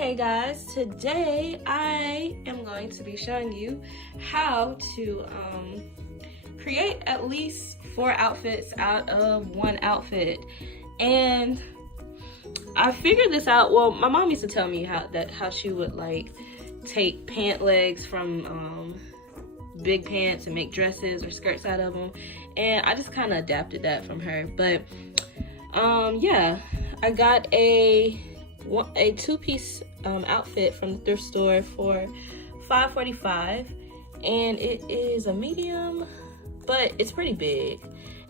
Okay guys, today I am going to be showing you how to create at least 4 outfits out of one outfit. And I figured this out. Well, my mom used to tell me how she would like take pant legs from big pants and make dresses or skirts out of them, and I just kind of adapted that from her. But yeah, I got a 2-piece outfit from the thrift store for $5.45, and it is a medium, but it's pretty big,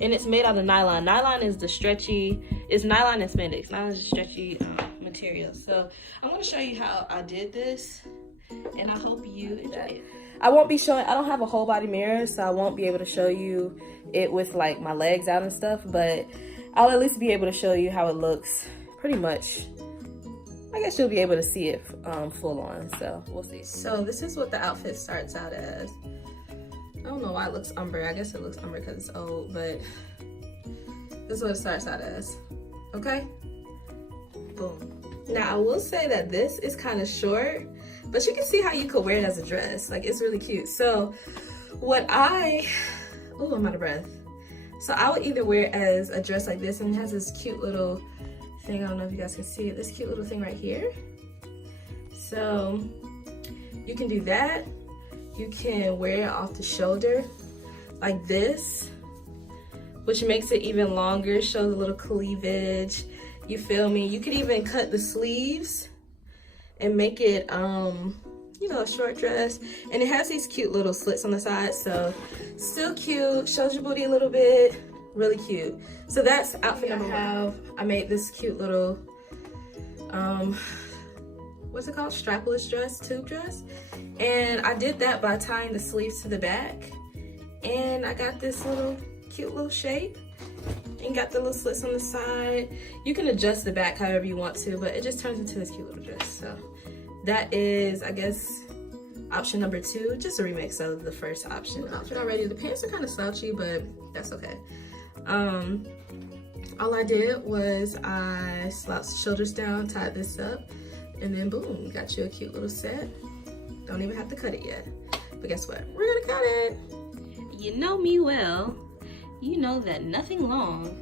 and it's made out of nylon. Nylon is the stretchy, it's nylon and spandex. Nylon is a stretchy material. So I'm going to show you how I did this, and I hope you enjoy it. I won't be showing, I don't have a whole body mirror, so I won't be able to show you it with like my legs out and stuff, but I'll at least be able to show you how it looks pretty much. I guess you'll be able to see it full on, so we'll see. So this is what the outfit starts out as. I don't know why it looks umber. I guess it looks umber because it's old, but this is what it starts out as. Okay? Boom. Now I will say that this is kind of short, but you can see how you could wear it as a dress. Like, it's really cute. So what I'm out of breath. So I would either wear it as a dress like this, and it has this cute little thing. I don't know if you guys can see it. This cute little thing right here. So you can do that. You can wear it off the shoulder like this, which makes it even longer, shows a little cleavage. You feel me? You could even cut the sleeves and make it, you know, a short dress. And it has these cute little slits on the side, so still cute, shows your booty a little bit, really cute. So that's outfit number 1. I made this cute little, what's it called? Strapless dress, tube dress. And I did that by tying the sleeves to the back. And I got this little cute little shape. And got the little slits on the side. You can adjust the back however you want to, but it just turns into this cute little dress. So that is, I guess, option number 2, just a remix of the first option. Outfit already. The pants are kind of slouchy, but that's okay. All I did was I slouched the shoulders down, tied this up, and then boom, got you a cute little set. Don't even have to cut it yet. But guess what? We're gonna cut it. You know me well. You know that nothing long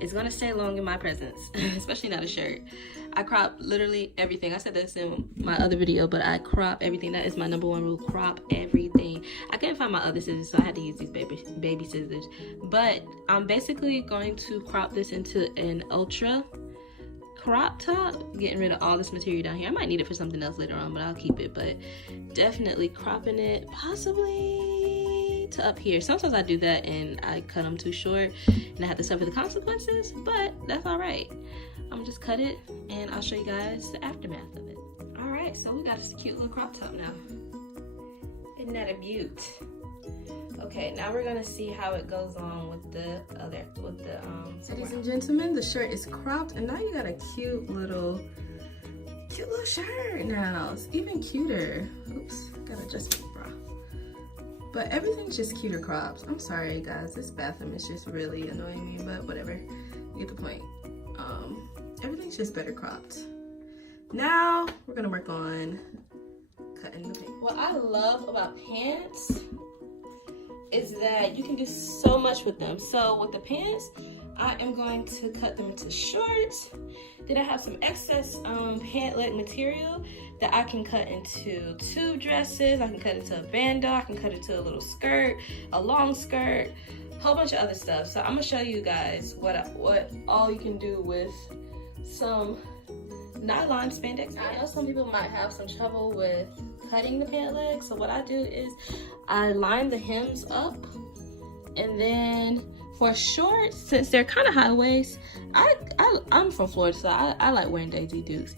is gonna stay long in my presence, especially not a shirt. I crop literally everything. I said this in my other video, but I crop everything. That is my number 1 rule, crop everything. I couldn't find my other scissors, so I had to use these baby scissors. But I'm basically going to crop this into an ultra crop top, getting rid of all this material down here. I might need it for something else later on, but I'll keep it. But definitely cropping it, possibly to up here. Sometimes I do that and I cut them too short and I have to suffer the consequences, but that's all right. I'm gonna just cut it and I'll show you guys the aftermath of it. All right, so we got this cute little crop top now. Isn't that a beaut? Okay, now we're gonna see how it goes on with the ladies and gentlemen, the shirt is cropped, and now you got a cute little shirt now. It's even cuter. Oops, gotta adjust my bra. But everything's just cuter cropped. I'm sorry guys, this bathroom is just really annoying me, but whatever, you get the point. Everything's just better cropped. Now we're gonna work on cutting the pants. What I love about pants is that you can do so much with them. So with the pants, I am going to cut them into shorts. Then I have some excess pant leg material that I can cut into 2 dresses. I can cut into a bandeau. I can cut it to a little skirt, a long skirt, a whole bunch of other stuff. So I'm gonna show you guys what all you can do with some nylon spandex. I know some people might have some trouble with cutting the pant leg. So what I do is I line the hems up, and then for shorts, since they're kind of high waist, I'm from Florida, so I like wearing Daisy Dukes.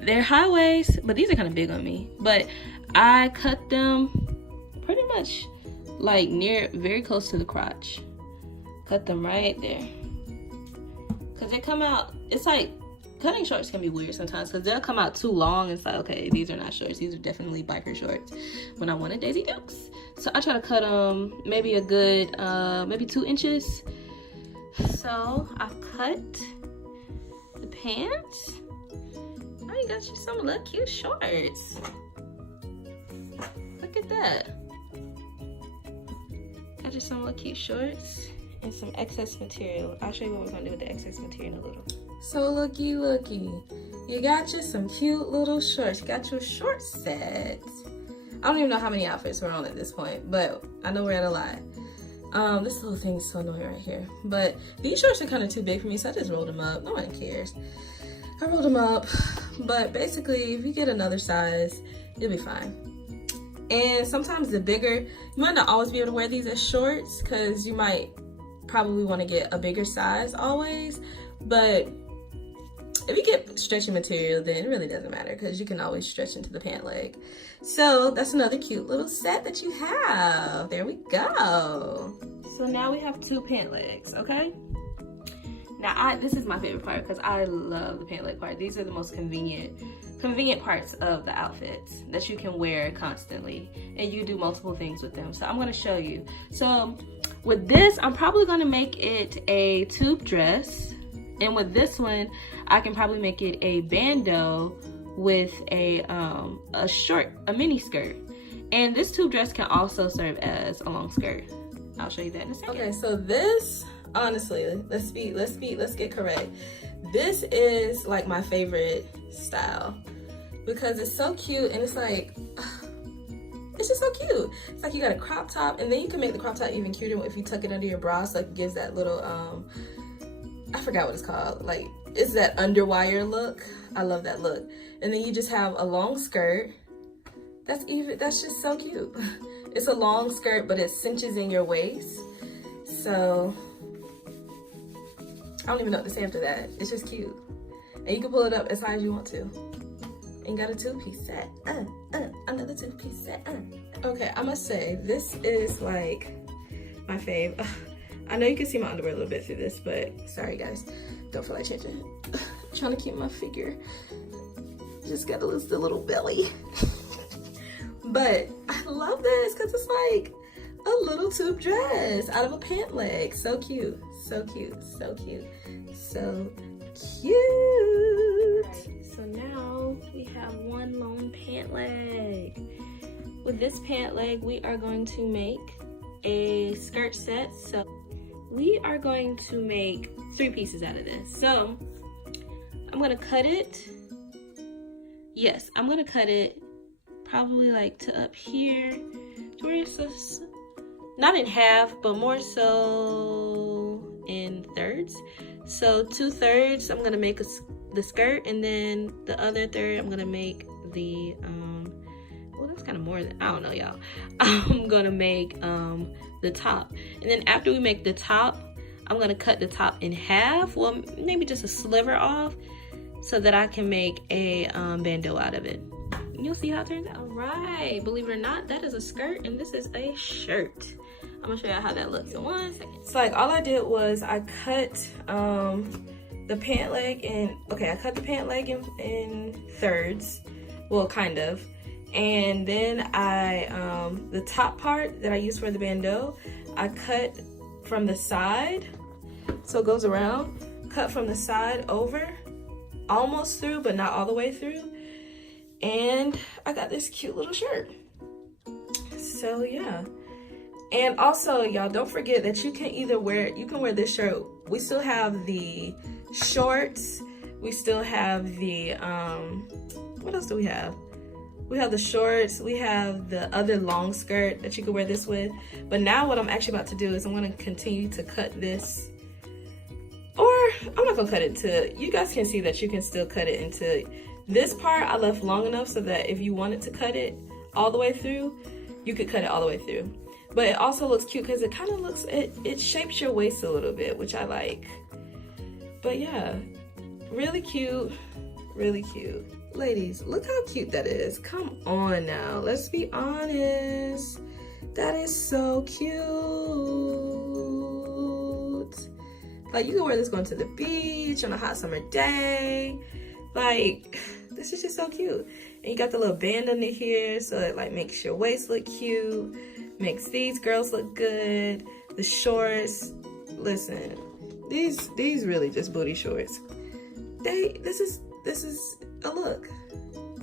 They're high waist, but these are kind of big on me. But I cut them pretty much like very close to the crotch. Cut them right there. Cause they come out, it's like, cutting shorts can be weird sometimes because they'll come out too long. It's like, okay, these are not shorts. These are definitely biker shorts when I wanted Daisy Dukes. So I try to cut them maybe a good, maybe 2 inches. So I've cut the pants. Now you we got you some little cute shorts. Look at that. Got you some little cute shorts and some excess material. I'll show you what we're gonna do with the excess material in a little. So looky. You got you some cute little shorts. You got your short set. I don't even know how many outfits we're on at this point, but I know we're at a lot. This little thing is so annoying right here. But these shorts are kind of too big for me, so I just rolled them up. No one cares. I rolled them up, but basically, if you get another size, you'll be fine. And sometimes the bigger, you might not always be able to wear these as shorts, because you might probably want to get a bigger size always. But if you get stretchy material, then it really doesn't matter, because you can always stretch into the pant leg. So that's another cute little set that you have. There we go. So now we have 2 pant legs, okay? Now this is my favorite part, because I love the pant leg part. These are the most convenient parts of the outfits that you can wear constantly, and you do multiple things with them. So I'm going to show you. So with this, I'm probably going to make it a tube dress, and with this one I can probably make it a bandeau with a mini skirt. And this tube dress can also serve as a long skirt. I'll show you that in a second. Okay, so this, honestly, let's get correct. This is like my favorite style, because it's so cute, and it's like, it's just so cute. It's like you got a crop top, and then you can make the crop top even cuter if you tuck it under your bra, so it gives that little, I forgot what it's called. Like, it's that underwire look. I love that look. And then you just have a long skirt. That's just so cute. It's a long skirt, but it cinches in your waist. So I don't even know what to say after that. It's just cute. And you can pull it up as high as you want to. And you got a 2-piece set. Another 2-piece set. Okay, I must say, this is like my fave. I know you can see my underwear a little bit through this, but sorry guys, don't feel like changing. Trying to keep my figure. Just got to lose the little belly. But I love this, because it's like a little tube dress out of a pant leg. So cute, so cute, so cute, so cute. So now we have one long pant leg. With this pant leg, we are going to make a skirt set. So we are going to make 3 pieces out of this. So I'm gonna cut it. Yes, I'm gonna cut it probably like to up here, to where it's just, not in half, but more so in thirds. So 2/3, I'm gonna make the skirt, and then the other third, I'm gonna make the, well, that's kind of more than, I don't know, y'all. I'm gonna make the top. And then after we make the top, I'm gonna cut the top in half, well, maybe just a sliver off, so that I can make a bandeau out of it. You'll see how it turns out. All right, believe it or not, that is a skirt, and this is a shirt. I'm gonna show you how that looks in 1 second. So like, all I did was I cut the pant leg in, okay, I cut the pant leg in thirds, well, kind of. And then I, the top part that I used for the bandeau, I cut from the side, so it goes around, cut from the side over, almost through, but not all the way through. And I got this cute little shirt. So yeah. And also, y'all, don't forget that you can either wear, you can wear this shirt. We still have the shorts. We still have the, what else do we have? We have the shorts. We have the other long skirt that you can wear this with. But now what I'm actually about to do is I'm going to continue to cut this. Or I'm not going to cut it to, you guys can see that you can still cut it into, this part I left long enough so that if you wanted to cut it all the way through, you could cut it all the way through. But it also looks cute because it kind of looks, it shapes your waist a little bit, which I like. But yeah, really cute, really cute. Ladies, look how cute that is. Come on now, let's be honest. That is so cute. Like, you can wear this going to the beach on a hot summer day. Like, this is just so cute. And you got the little band under here, so it like makes your waist look cute, makes these girls look good. The shorts, listen, these really just booty shorts. This is a look.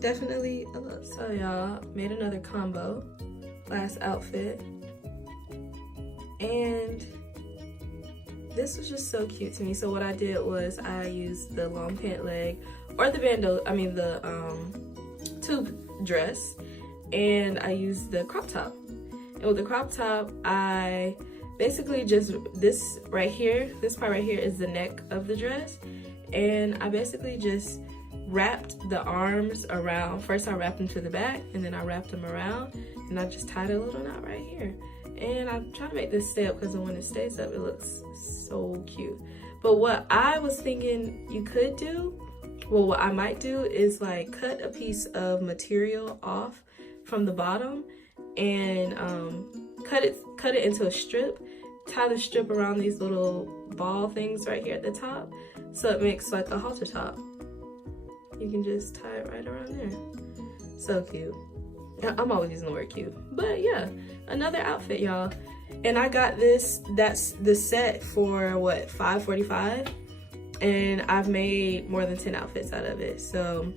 definitely a look. So y'all, made another combo, last outfit, and this was just so cute to me. So what I did was I used the long pant leg, or the tube dress, and I used the crop top. And with the crop top, I basically just, this part right here is the neck of the dress, and I basically just wrapped the arms around. First I wrapped them to the back, and then I wrapped them around, and I just tied a little knot right here. And I'm trying to make this stay up, because when it stays up, it looks so cute. But what I was thinking you could do, well, what I might do is like cut a piece of material off from the bottom and cut it into a strip, tie the strip around these little ball things right here at the top, so it makes like a halter top. You can just tie it right around there. So cute. I'm always using the word cute, but yeah, another outfit, y'all. And I got that's the set for what, $5.45, and I've made more than 10 outfits out of it. So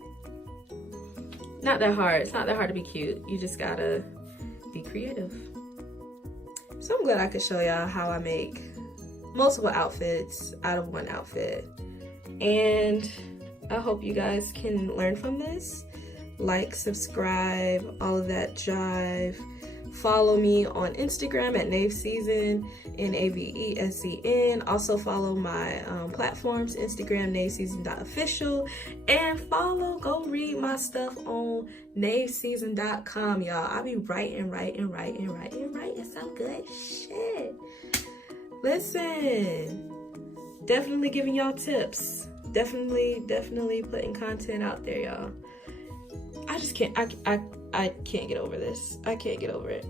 not that hard. It's not that hard to be cute. You just gotta be creative. So I'm glad I could show y'all how I make multiple outfits out of one outfit, and I hope you guys can learn from this. Like, subscribe, all of that jive. Follow me on Instagram at NaveSeason, NAVESCN. Also follow my platforms, Instagram, NaveSeason.official, and go read my stuff on NaveSeason.com, y'all. I'll be writing some good shit. Listen, definitely giving y'all tips. Definitely putting content out there, y'all. I just can't, I can't get over this. I can't get over it.